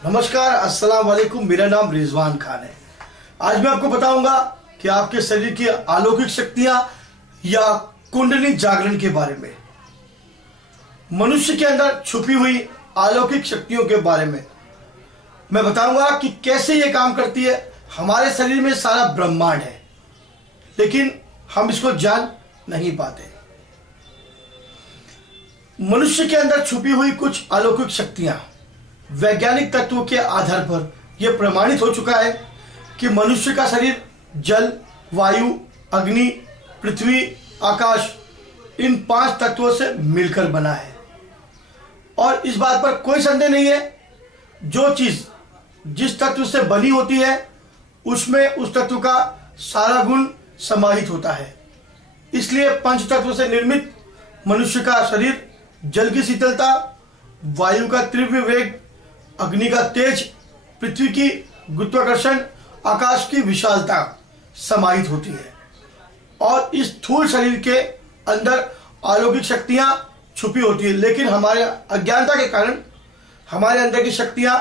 नमस्कार, अस्सलाम वालेकुम। मेरा नाम रिजवान खान है। आज मैं आपको बताऊंगा कि आपके शरीर की अलौकिक शक्तियां या कुंडली जागरण के बारे में, मनुष्य के अंदर छुपी हुई अलौकिक शक्तियों के बारे में मैं बताऊंगा कि कैसे ये काम करती है। हमारे शरीर में सारा ब्रह्मांड है, लेकिन हम इसको जान नहीं पाते। मनुष्य के अंदर छुपी हुई कुछ अलौकिक शक्तियां, वैज्ञानिक तत्वों के आधार पर यह प्रमाणित हो चुका है कि मनुष्य का शरीर जल, वायु, अग्नि, पृथ्वी, आकाश, इन 5 तत्वों से मिलकर बना है। और इस बात पर कोई संदेह नहीं है, जो चीज जिस तत्व से बनी होती है उसमें उस तत्व का सारा गुण समाहित होता है। इसलिए 5 तत्वों से निर्मित मनुष्य का शरीर जल की शीतलता, वायु का तीव्र वेग, अग्नि का तेज, पृथ्वी की गुरुत्वाकर्षण, आकाश की विशालता समाहित होती है। और इस स्थूल शरीर के अंदर अलौकिक शक्तियां छुपी होती है, लेकिन हमारे अज्ञानता के कारण हमारे अंदर की शक्तियां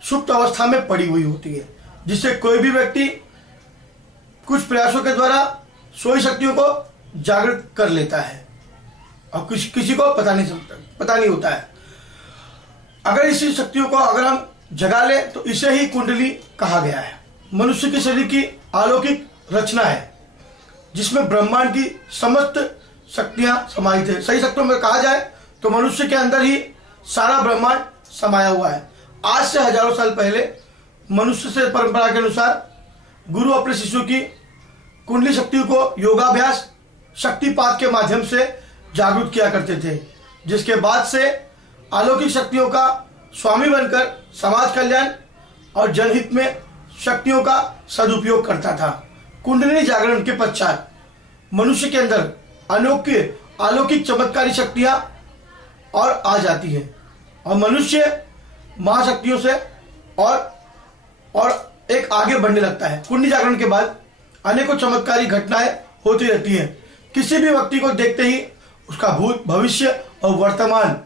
सुप्त अवस्था में पड़ी हुई होती है, जिससे कोई भी व्यक्ति कुछ प्रयासों के द्वारा सोई शक्तियों को जागृत कर लेता है और किसी को पता नहीं होता है। अगर इसी शक्तियों को अगर हम जगा ले तो इसे ही कुंडली कहा गया है। मनुष्य के शरीर की अलौकिक रचना है, जिसमें ब्रह्मांड की समस्त शक्तियां समाहित है। सही शब्दों में कहा जाए तो मनुष्य के अंदर ही सारा ब्रह्मांड समाया हुआ है। आज से हजारों साल पहले मनुष्य से परंपरा के अनुसार गुरु अपने शिष्यों की कुंडली शक्ति को योगाभ्यास, शक्तिपात के माध्यम से जागरूक किया करते थे, जिसके बाद से अलौकिक शक्तियों का स्वामी बनकर समाज कल्याण और जनहित में शक्तियों का सदुपयोग करता था। कुंडली जागरण के पश्चात मनुष्य के अंदर अनोखे अलौकिक चमत्कारी शक्तियां और आ जाती है और मनुष्य महाशक्तियों से और एक आगे बढ़ने लगता है। कुंडली जागरण के बाद अनेकों चमत्कारी घटनाएं होती रहती हैं। किसी भी व्यक्ति को देखते ही उसका भूत, भविष्य और वर्तमान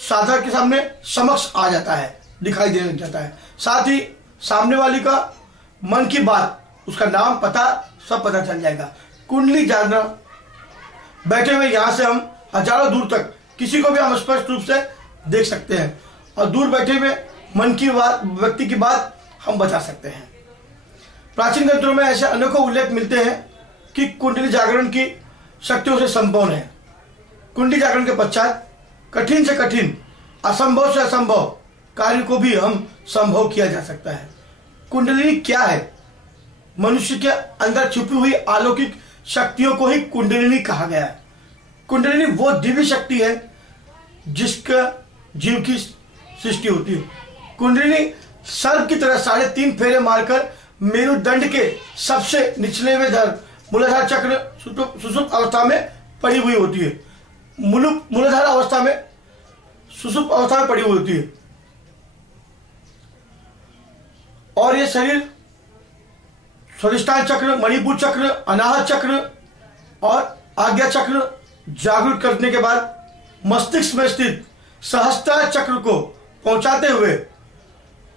साधक के सामने समक्ष आ जाता है, दिखाई देने लग जाता है। साथ ही सामने वाली का मन की बात, उसका नाम, पता सब पता चल जाएगा। कुंडली जानना, बैठे हुए यहां से हम हजारों दूर तक किसी को भी हम स्पष्ट रूप से देख सकते हैं और दूर बैठे हुए मन की बात, व्यक्ति की बात हम बता सकते हैं। प्राचीन ग्रंथों में ऐसे अनेकों उल्लेख मिलते हैं कि कुंडली जागरण की शक्तियों से संभव है। कुंडली जागरण के पश्चात कठिन से कठिन, असंभव से असंभव कार्य को भी हम संभव किया जा सकता है। कुंडलिनी क्या है? मनुष्य के अंदर छुपी हुई अलौकिक शक्तियों को ही कुंडलिनी कहा गया है। कुंडलिनी वो दिव्य शक्ति है जिसका जीव की सृष्टि होती है। कुंडलिनी सर्प की तरह 3.5 फेरे मारकर मेरुदंड के सबसे निचले हुए धर मूलाधार चक्र सुषुप्त अवस्था में पड़ी हुई होती है। मूलाधार अवस्था में, सुषुप्त अवस्था में पड़ी हुई होती है और ये शरीर स्वादिष्ठान चक्र, मणिपुर चक्र, अनाहत चक्र और आज्ञा चक्र जागृत करने के बाद मस्तिष्क में स्थित सहस्त्रार चक्र को पहुंचाते हुए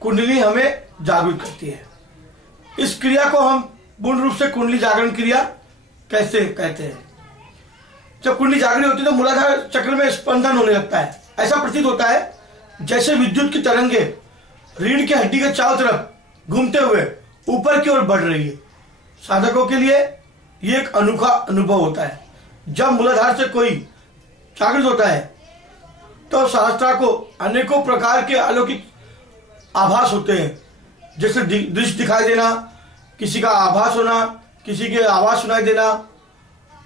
कुंडली हमें जागृत करती है। इस क्रिया को हम पूर्ण रूप से कुंडली जागरण क्रिया कैसे कहते हैं? जब कुंडली जागृत होती है तो मूलाधार चक्र में स्पंदन होने लगता है। ऐसा प्रतीत होता है जैसे विद्युत की तरंगे रीढ़ की हड्डी के चारों तरफ घूमते हुए ऊपर की ओर बढ़ रही है। साधकों के लिए ये एक अनोखा अनुभव होता है। जब मूलाधार से कोई जागृत होता है तो सहस्त्रा को अनेकों प्रकार के अलौकिक आभास होते हैं, जैसे दृश्य दिखाई देना, किसी का आभास होना, किसी के आवाज सुनाई देना।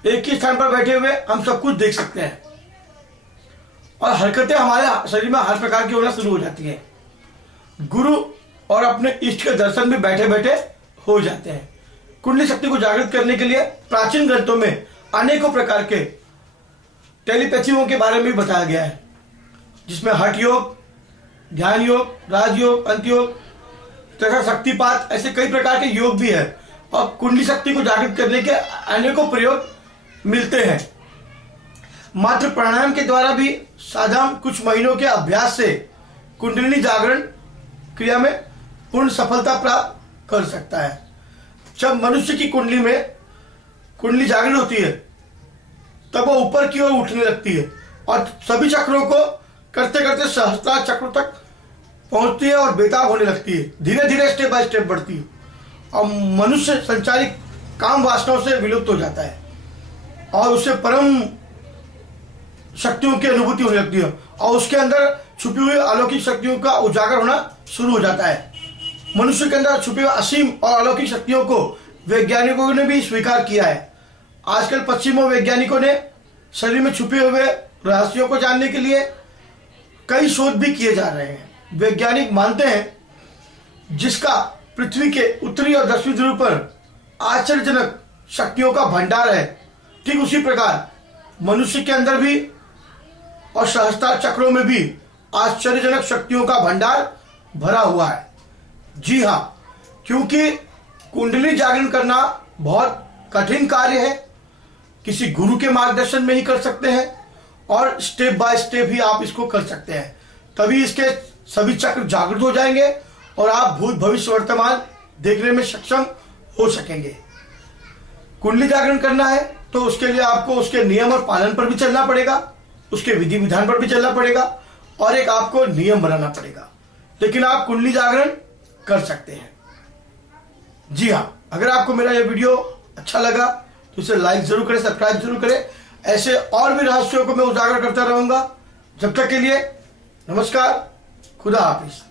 एक ही स्थान पर बैठे हुए हम सब कुछ देख सकते हैं और हरकतें हमारे शरीर में हर प्रकार की होना शुरू हो जाती है। गुरु और अपने इष्ट के दर्शन भी बैठे बैठे हो जाते हैं। कुंडली शक्ति को जागृत करने के लिए प्राचीन ग्रंथों में अनेकों प्रकार के टेलीपैथियों के बारे में बताया गया है, जिसमें हठ योग, ध्यान योग, राजयोग, अंतयोग तथा शक्तिपात, ऐसे कई प्रकार के योग भी है और कुंडली शक्ति को जागृत करने के अनेकों प्रयोग मिलते हैं। मात्र प्राणायाम के द्वारा भी साधारण कुछ महीनों के अभ्यास से कुंडलिनी जागरण क्रिया में पूर्ण सफलता प्राप्त कर सकता है। जब मनुष्य की कुंडली जागृत होती है तब वो ऊपर की ओर उठने लगती है और सभी चक्रों को करते करते सहस्त्रार चक्र तक पहुंचती है और बेताब होने लगती है। धीरे धीरे स्टेप बाय स्टेप बढ़ती है और मनुष्य संचारित काम वासनाओं से विलुप्त हो जाता है और उससे परम शक्तियों की अनुभूति होने लगती है और उसके अंदर छुपी हुई अलौकिक शक्तियों का उजागर होना शुरू हो जाता है। मनुष्य के अंदर छुपी हुई असीम और अलौकिक शक्तियों को वैज्ञानिकों ने भी स्वीकार किया है। आजकल पश्चिमी वैज्ञानिकों ने शरीर में छुपे हुए रहस्यों को जानने के लिए कई शोध भी किए जा रहे हैं। वैज्ञानिक मानते हैं जिसका पृथ्वी के उत्तरी और दक्षिणी ध्रुव पर आश्चर्यजनक शक्तियों का भंडार है, ठीक उसी प्रकार मनुष्य के अंदर भी और सहस्त्रार चक्रों में भी आश्चर्यजनक शक्तियों का भंडार भरा हुआ है। जी हाँ, क्योंकि कुंडली जागरण करना बहुत कठिन कार्य है, किसी गुरु के मार्गदर्शन में ही कर सकते हैं और स्टेप बाय स्टेप ही आप इसको कर सकते हैं, तभी इसके सभी चक्र जागृत हो जाएंगे और आप भूत भविष्य वर्तमान देखने में सक्षम हो सकेंगे। कुंडली जागरण करना है तो उसके लिए आपको उसके नियम और पालन पर भी चलना पड़ेगा, उसके विधि विधान पर भी चलना पड़ेगा और एक आपको नियम बनाना पड़ेगा, लेकिन आप कुंडली जागरण कर सकते हैं। जी हाँ, अगर आपको मेरा यह वीडियो अच्छा लगा तो इसे लाइक जरूर करें, सब्सक्राइब जरूर करें। ऐसे और भी रहस्यों को मैं उजागर करता रहूंगा। जब तक के लिए नमस्कार, खुदा हाफिज।